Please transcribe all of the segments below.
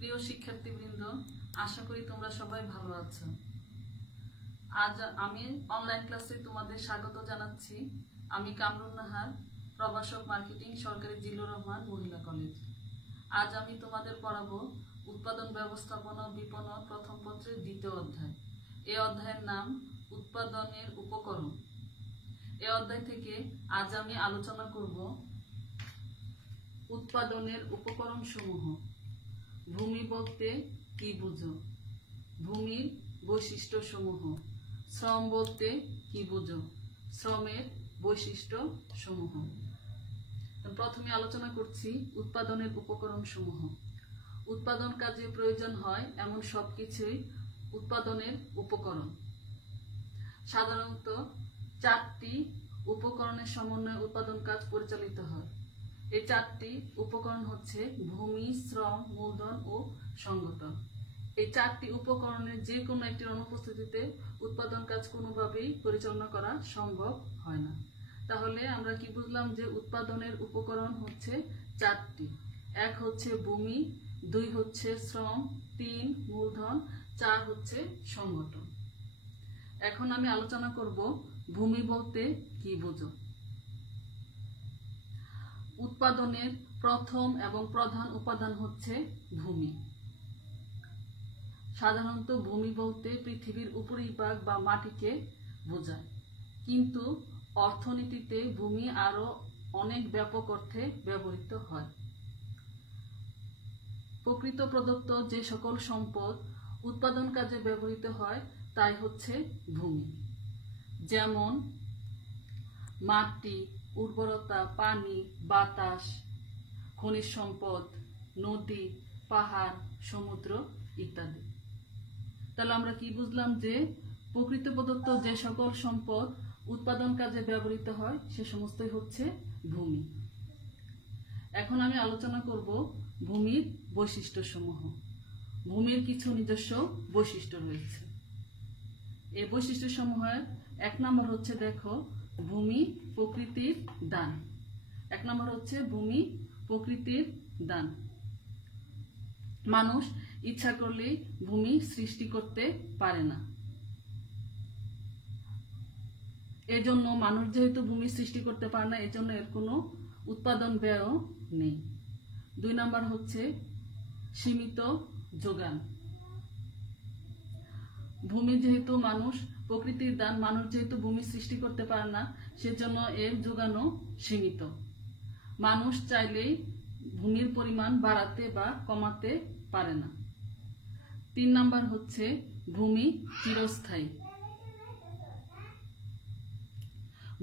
প্রিয় শিক্ষার্থীবৃন্দ, আশা করি তোমরা সবাই ভালো আছো। আজ আমি অনলাইন ক্লাসে তোমাদের স্বাগত জানাচ্ছি। আমি কামরুন নাহার, প্রভাষক মার্কেটিং, সরকারি জিল্লুর রহমান মহিলা কলেজ। আজ আমি তোমাদের পড়াবো উৎপাদন ব্যবস্থাপনা বিপণন প্রথম পত্রের দ্বিতীয় অধ্যায়। এই অধ্যায়ের নাম উৎপাদনের উপকরণ। এই অধ্যায় থেকে আজ আমি আলোচনা করব উৎপাদনের উপকরণ সমূহ। ভূমি বলতে কি বুঝো? ভূমির বৈশিষ্ট্য সমূহ। শ্রম বলতে কি বুঝো? শ্রমের বৈশিষ্ট্য সমূহ। প্রথমে আলোচনা করছি উৎপাদনের উপকরণ সমূহ। উৎপাদন কাজে প্রয়োজন হয় এমন সবকিছুই উৎপাদনের উপকরণ। সাধারণত 4টি উপকরণের সমন্বয়ে উৎপাদন কাজ পরিচালিত হয়। এই 4টি উপকরণ হচ্ছে ভূমি, শ্রম, মূলধন ও সংগঠন। এই 4টি উপকরণের যে কোনো একটির অনুপস্থিতিতে উৎপাদন কাজ কোনোভাবেই পরিচালনা করা সম্ভব হয় না। তাহলে আমরা কি বুঝলাম যে উৎপাদনের উপকরণ হচ্ছে 4টি। 1 হচ্ছে ভূমি, 2 হচ্ছে শ্রম, 3 মূলধন, 4 হচ্ছে সংগঠন। এখন আমি আলোচনা করব ভূমি বলতে কি বুঝো। উৎপাদনের প্রথম এবং প্রধান উপাদান হচ্ছে ভূমি। সাধারণত ভূমি বলতে পৃথিবীর উপরিভাগ বা মাটিকে বোঝায়, কিন্তু অর্থনীতিতে ভূমি আরো অনেক ব্যাপক অর্থে ব্যবহৃত হয়। প্রকৃত প্রদত্ত যে সকল সম্পদ উৎপাদন কাজে ব্যবহৃত হয় তাই হচ্ছে ভূমি। যেমন মাটি, উর্বরতা, পানি, বাতাস, খনিজ সম্পদ, নদী, পাহাড়, সমুদ্র ইত্যাদি। তাহলে আমরা কি বুঝলাম যে প্রকৃত প্রদত্ত যে সকল সম্পদ উৎপাদন কাজে ব্যবহৃত হয় সে সমস্তই হচ্ছে ভূমি। এখন আমি আলোচনা করব ভূমির বৈশিষ্ট্য সমূহ। ভূমির কিছু নিজস্ব বৈশিষ্ট্য রয়েছে। এই বৈশিষ্ট্য সমূহের 1 নম্বর হচ্ছে, দেখো, ভূমি প্রকৃতির দান। 1 নম্বর হচ্ছে ভূমি প্রকৃতির দান। মানুষ ইচ্ছা করলেই ভূমি সৃষ্টি করতে পারে না। এজন্য মানুষ যেহেতু ভূমি সৃষ্টি করতে পারে না, এজন্য এর কোনো উৎপাদন ব্যয়ও নেই। 2 নম্বর হচ্ছে সীমিত যোগান। ভূমি যেহেতু মানুষ প্রকৃতির দান, মানুষ যেহেতু ভূমি সৃষ্টি করতে পারে না, সেজন্য এর যোগানও সীমিত। মানুষ চাইলেই ভূমির পরিমাণ বাড়াতে বা কমাতে পারে না। 3 নম্বর হচ্ছে ভূমি চিরস্থায়ী।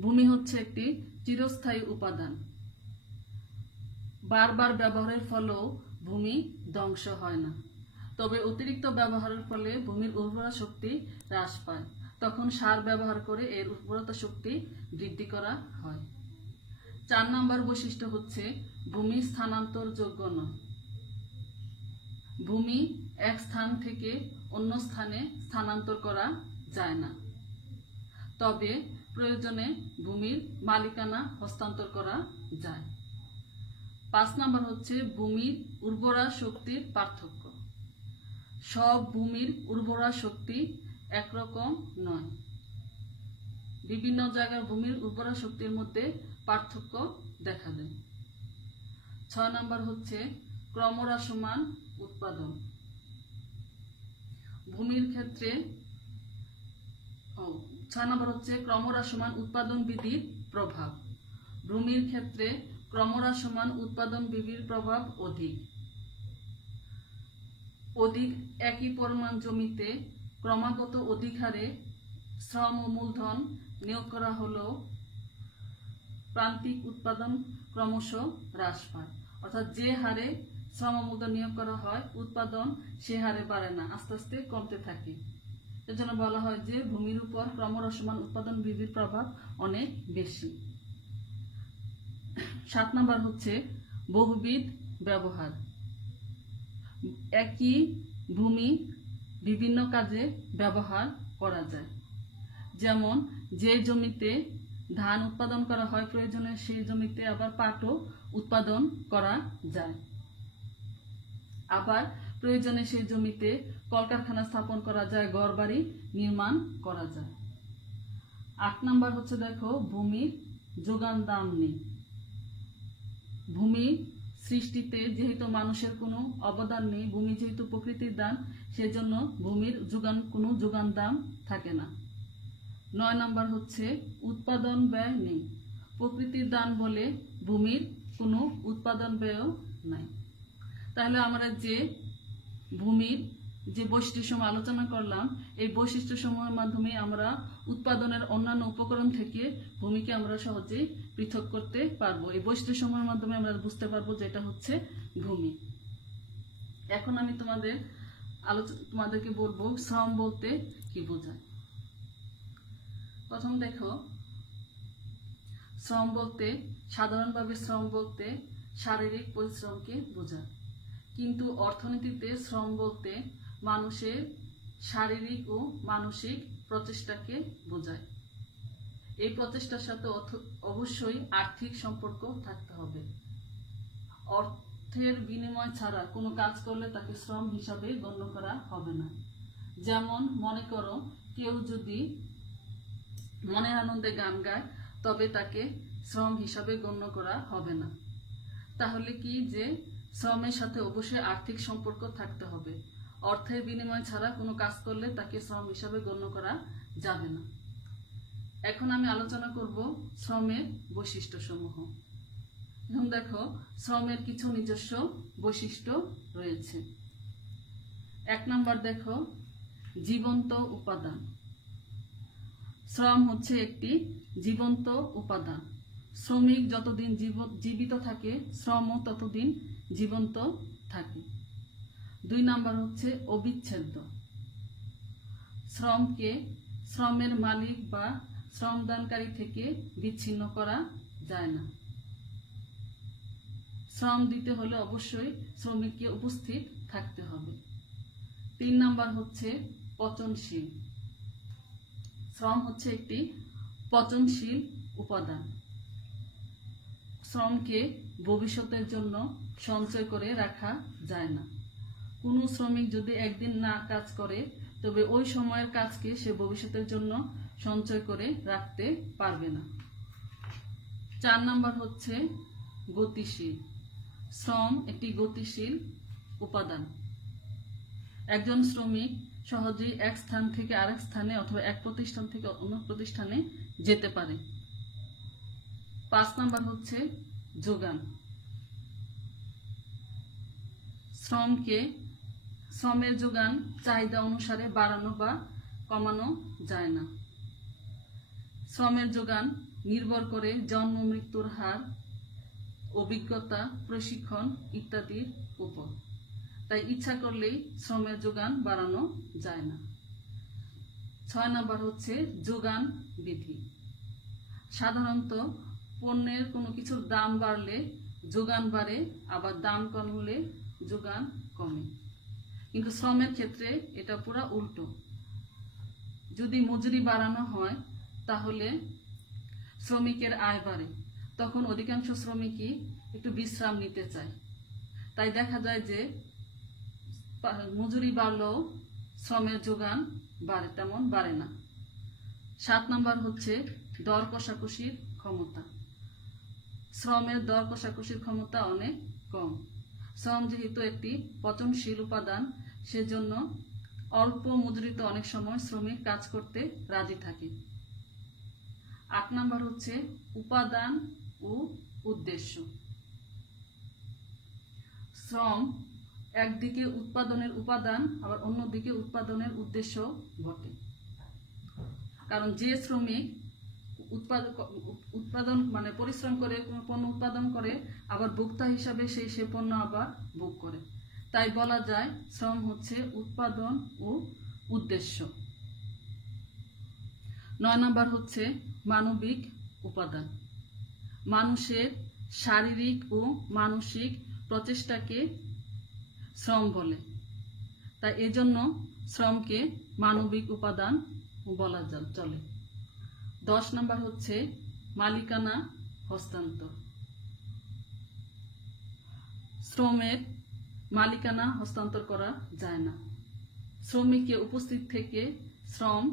ভূমি হচ্ছে একটি চিরস্থায়ী উপাদান। বারবার ব্যবহারের ফলেও ভূমি ধ্বংস হয় না। তবে অতিরিক্ত ব্যবহারের ফলে ভূমির উর্বরা শক্তি হ্রাস পায়। তখন সার ব্যবহার করে এর উর্বরতা শক্তি বৃদ্ধি করা হয়। 4 নম্বর বৈশিষ্ট্য হচ্ছে ভূমি স্থানান্তরযোগ্য নয়। ভূমি এক স্থান থেকে অন্য স্থানে স্থানান্তর করা যায় না, তবে প্রয়োজনে ভূমির মালিকানা হস্তান্তর করা যায়। 5 নম্বর হচ্ছে ভূমির উর্বরা শক্তির পার্থক্য। সব ভূমির উর্বরা শক্তি একরকম নয়। বিভিন্ন জায়গার ভূমির উর্বরা শক্তির মধ্যে পার্থক্য দেখা দেয়। 6 নম্বর হচ্ছে ক্রমহ্রাসমান উৎপাদন। ভূমির ক্ষেত্রে 6 নম্বর হচ্ছে ক্রমহ্রাসমান উৎপাদন বিধির প্রভাব। ভূমির ক্ষেত্রে ক্রমহ্রাসমান উৎপাদন বিধির প্রভাব অধিক একই পরিমাণ জমিতে ক্রমাগত অধিক হারে শ্রম ও মূলধন নিয়োগ করা হলেও প্রান্তিক উৎপাদন ক্রমশ হ্রাস পায়। অর্থাৎ যে হারে শ্রম ও মূলধন নিয়োগ করা হয়, উৎপাদন সে হারে বাড়ে না, আস্তে আস্তে কমতে থাকে। এজন্য বলা হয় যে ভূমির উপর ক্রমহ্রাসমান উৎপাদন বৃদ্ধির প্রভাব অনেক বেশি। 7 নম্বর হচ্ছে বহুবিধ ব্যবহার। একই ভূমি বিভিন্ন কাজে ব্যবহার করা যায়। যেমন যে জমিতে ধান উৎপাদন করা হয়, প্রয়োজনে সেই জমিতে আবার পাটও উৎপাদন করা যায়। আবার প্রয়োজনে সেই জমিতে কলকারখানা স্থাপন করা যায়, ঘরবাড়ি নির্মাণ করা যায়। 8 নাম্বার হচ্ছে দেখো, ভূমির যোগান দাম নেই। ভূমি সৃষ্টিতে যেহেতু মানুষের কোনো অবদান নেই, ভূমি যেহেতু প্রকৃতির দান, সেজন্য ভূমির কোনো যোগান দাম থাকে না। 9 নাম্বার হচ্ছে উৎপাদন ব্যয় নেই। প্রকৃতির দান বলে ভূমির কোনো উৎপাদন ব্যয়ও নাই। তাহলে আমরা যে ভূমির যে বৈশিষ্ট্যসমূহ আলোচনা করলাম, এই বৈশিষ্ট্যসমূহের মাধ্যমে আমরা উৎপাদনের অন্যান্য উপকরণ থেকে ভূমিকে আমরা সহজেই পৃথক করতে পারবো। এই বৈশিষ্ট্যসমূহের মাধ্যমে আমরা বুঝতে পারবো যে এটা হচ্ছে ভূমি। এখন আমি তোমাদেরকে বলবো শ্রম বলতে কি বোঝায়। প্রথম দেখো, শ্রম বলতে সাধারণভাবে শ্রম বলতে শারীরিক পরিশ্রমকে বোঝায়, কিন্তু অর্থনীতিতে শ্রম বলতে মানুষের শারীরিক ও মানসিক প্রচেষ্টাকে বোঝায়। এই প্রচেষ্টার সাথে অবশ্যই আর্থিক সম্পর্ক থাকতে হবে। অর্থের বিনিময় ছাড়া কোনো কাজ করলে তাকে শ্রম হিসাবে গণ্য করা হবে না। যেমন মনে করো, কেউ যদি মনের আনন্দে গান গায়, তবে তাকে শ্রম হিসাবে গণ্য করা হবে না। তাহলে কি, যে শ্রমের সাথে অবশ্যই আর্থিক সম্পর্ক থাকতে হবে। অর্থের বিনিময় ছাড়া কোনো কাজ করলে তাকে শ্রম হিসাবে গণ্য করা যাবে না। এখন আমি আলোচনা করব শ্রমের বৈশিষ্ট্যসমূহ। এখন দেখো, শ্রমের কিছু নিজস্ব বৈশিষ্ট্য রয়েছে। 1 নাম্বার দেখো, জীবন্ত উপাদান। শ্রম হচ্ছে একটি জীবন্ত উপাদান। শ্রমিক যতদিন জীবিত থাকে, শ্রমও ততদিন জীবন্ত থাকে। 2 নাম্বার হচ্ছে অবিচ্ছেদ্য। শ্রমকে শ্রমের মালিক বা শ্রমদানকারী থেকে বিচ্ছিন্ন করা যায় না। শ্রম দিতে হলে অবশ্যই শ্রমিককে উপস্থিত থাকতে হবে। 3 নাম্বার হচ্ছে পচনশীল। শ্রম হচ্ছে একটি পচনশীল উপাদান। শ্রমকে ভবিষ্যতের জন্য সঞ্চয় করে রাখা যায় না। কোনো শ্রমিক যদি একদিন না কাজ করে, তবে ওই সময়ের কাজকে সে ভবিষ্যতের জন্য সঞ্চয় করে রাখতে পারবে না। 4 নাম্বার হচ্ছে গতিশীল। শ্রম একটি গতিশীল উপাদান। একজন শ্রমিক সহজেই এক স্থান থেকে আরেক স্থানে অথবা এক প্রতিষ্ঠান থেকে অন্য প্রতিষ্ঠানে যেতে পারে। 5 নাম্বার হচ্ছে যোগান। শ্রমের যোগান চাহিদা অনুসারে বাড়ানো বা কমানো যায় না। শ্রমের যোগান নির্ভর করে জন্ম মৃত্যুর হার, অভিজ্ঞতা, প্রশিক্ষণ ইত্যাদির উপর। তাই ইচ্ছা করলেই শ্রমের যোগান বাড়ানো যায় না। 6 নাম্বার হচ্ছে যোগান বিধি। সাধারণত পণ্যের কোনো কিছুর দাম বাড়লে যোগান বাড়ে, আবার দাম কমলে যোগান কমে। কিন্তু শ্রমের ক্ষেত্রে এটা পুরো উল্টো। যদি মজুরি বাড়ানো হয়, তাহলে শ্রমিকের আয় বাড়ে। তখন অধিকাংশ শ্রমিকই একটু বিশ্রাম নিতে চায়। তাই দেখা যায় যে মজুরি বাড়লেও শ্রমের যোগান তেমন বাড়ে না। 7 নাম্বার হচ্ছে দর কষাকষির ক্ষমতা। শ্রমের দর কষাকষির ক্ষমতা অনেক কম। শ্রম যেহেতু একটি পচনশীল উপাদান, সেজন্য অল্প মজুরিতে অনেক সময় শ্রমিক কাজ করতে রাজি থাকে। 8 নাম্বার হচ্ছে উপাদান ও উদ্দেশ্য। শ্রম একদিকে উৎপাদনের উপাদান, আবার অন্যদিকে উৎপাদনের উদ্দেশ্য বটে। কারণ যে শ্রমিক উৎপাদন পরিশ্রম করে কোনো পণ্য উৎপাদন করে, আবার ভোক্তা হিসাবে সে পণ্য আবার ভোগ করে। তাই বলা যায় শ্রম হচ্ছে উৎপাদন ও উদ্দেশ্য। 9 নাম্বার হচ্ছে মানবিক উপাদান। মানুষের শারীরিক ও মানসিক প্রচেষ্টাকে শ্রম বলে। তাই এজন্য শ্রমকে মানবিক উপাদান বলা চলে। 10 নাম্বার হচ্ছে মালিকানা হস্তান্তর। শ্রমের মালিকানা হস্তান্তর করা যায় না। শ্রমিককে উপস্থিত থেকে শ্রম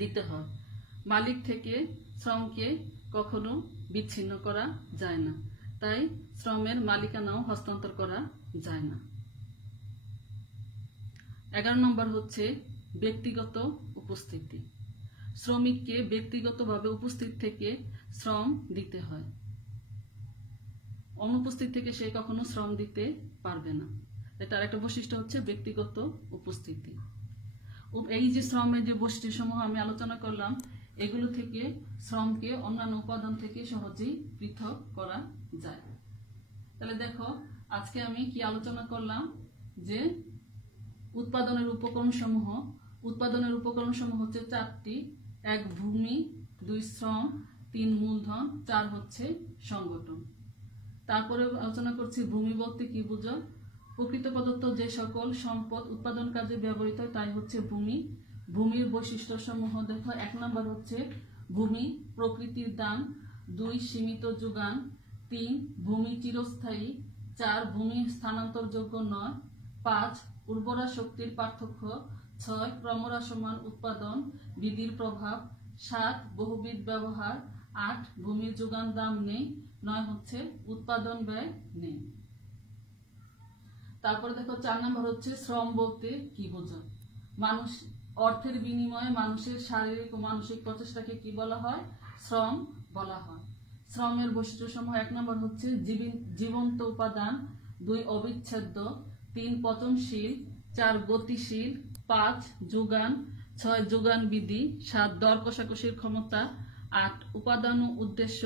দিতে হয়। মালিক থেকে শ্রমকে কখনো বিচ্ছিন্ন করা যায় না, তাই শ্রমের মালিকানাও হস্তান্তর করা যায় না। 11 নম্বর হচ্ছে ব্যক্তিগত উপস্থিতি। শ্রমিককে ব্যক্তিগতভাবে উপস্থিত থেকে শ্রম দিতে হয়। অনুপস্থিত থেকে সে কখনো শ্রম দিতে পারবে না। তার একটা বৈশিষ্ট্য হচ্ছে ব্যক্তিগত উপস্থিতি। এই যে শ্রমের যে বৈশিষ্ট্যসমূহ আমি আলোচনা করলাম, এগুলো থেকে শ্রমকে অন্যান্য উপাদান থেকে সহজেই পৃথক করা যায়। তাহলে দেখো আজকে আমি কি আলোচনা করলাম, যে উৎপাদনের উপকরণসমূহ। উৎপাদনের উপকরণসমূহ হচ্ছে 4টি। 1 ভূমি, 2 শ্রম, 3 মূলধন, 4 হচ্ছে সংগঠন। তারপরে আলোচনা করছি ভূমি বলতে কি বুঝো। প্রকৃত প্রদত্ত যে সকল সম্পদ উৎপাদন কাজে ব্যবহৃত হয় তাই হচ্ছে ভূমি। ভূমির বৈশিষ্ট্যসমূহ দেখো, 1 নম্বর হচ্ছে ভূমি প্রকৃতির দান, 2 সীমিত যোগান, 3 ভূমি চিরস্থায়ী, 4 ভূমি স্থানান্তরযোগ্য নয়, 5 উর্বরা শক্তির পার্থক্য, 6 ক্রমহ্রাসমান উৎপাদন বিধির প্রভাব, 7 বহুবিধ ব্যবহার, 8 ভূমির যোগান দাম নেই, 9 হচ্ছে উৎপাদন ব্যয় নেই। তারপরে দেখো 4 নম্বর হচ্ছে শ্রম বলতে কি বোঝো। মানুষ অর্থের বিনিময়ে মানুষের শারীরিক ও মানসিক প্রচেষ্টাকে কি বলা হয়? শ্রম বলা হয়। শ্রমের বৈশিষ্ট্যসমূহ 1 নম্বর হচ্ছে জীবন্ত উপাদান, 2 অবিচ্ছেদ্য, 3 পচনশীল, 4 গতিশীল, 5 যোগান, 6 যোগান বিধি, 7 দর কষাকষির ক্ষমতা, 8 উপাদান ও উদ্দেশ্য,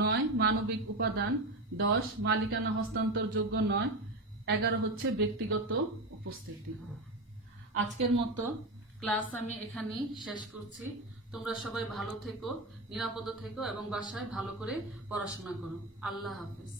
9 মানবিক উপাদান, 10 মালিকানা হস্তান্তরযোগ্য নয়, 11 হচ্ছে ব্যক্তিগত উপস্থিতি। আজকের মতো ক্লাস আমি এখানেই শেষ করছি। তোমরা সবাই ভালো থেকো, নিরাপদ থেকো এবং বাসায় ভালো করে পড়াশোনা করো। আল্লাহ হাফেজ।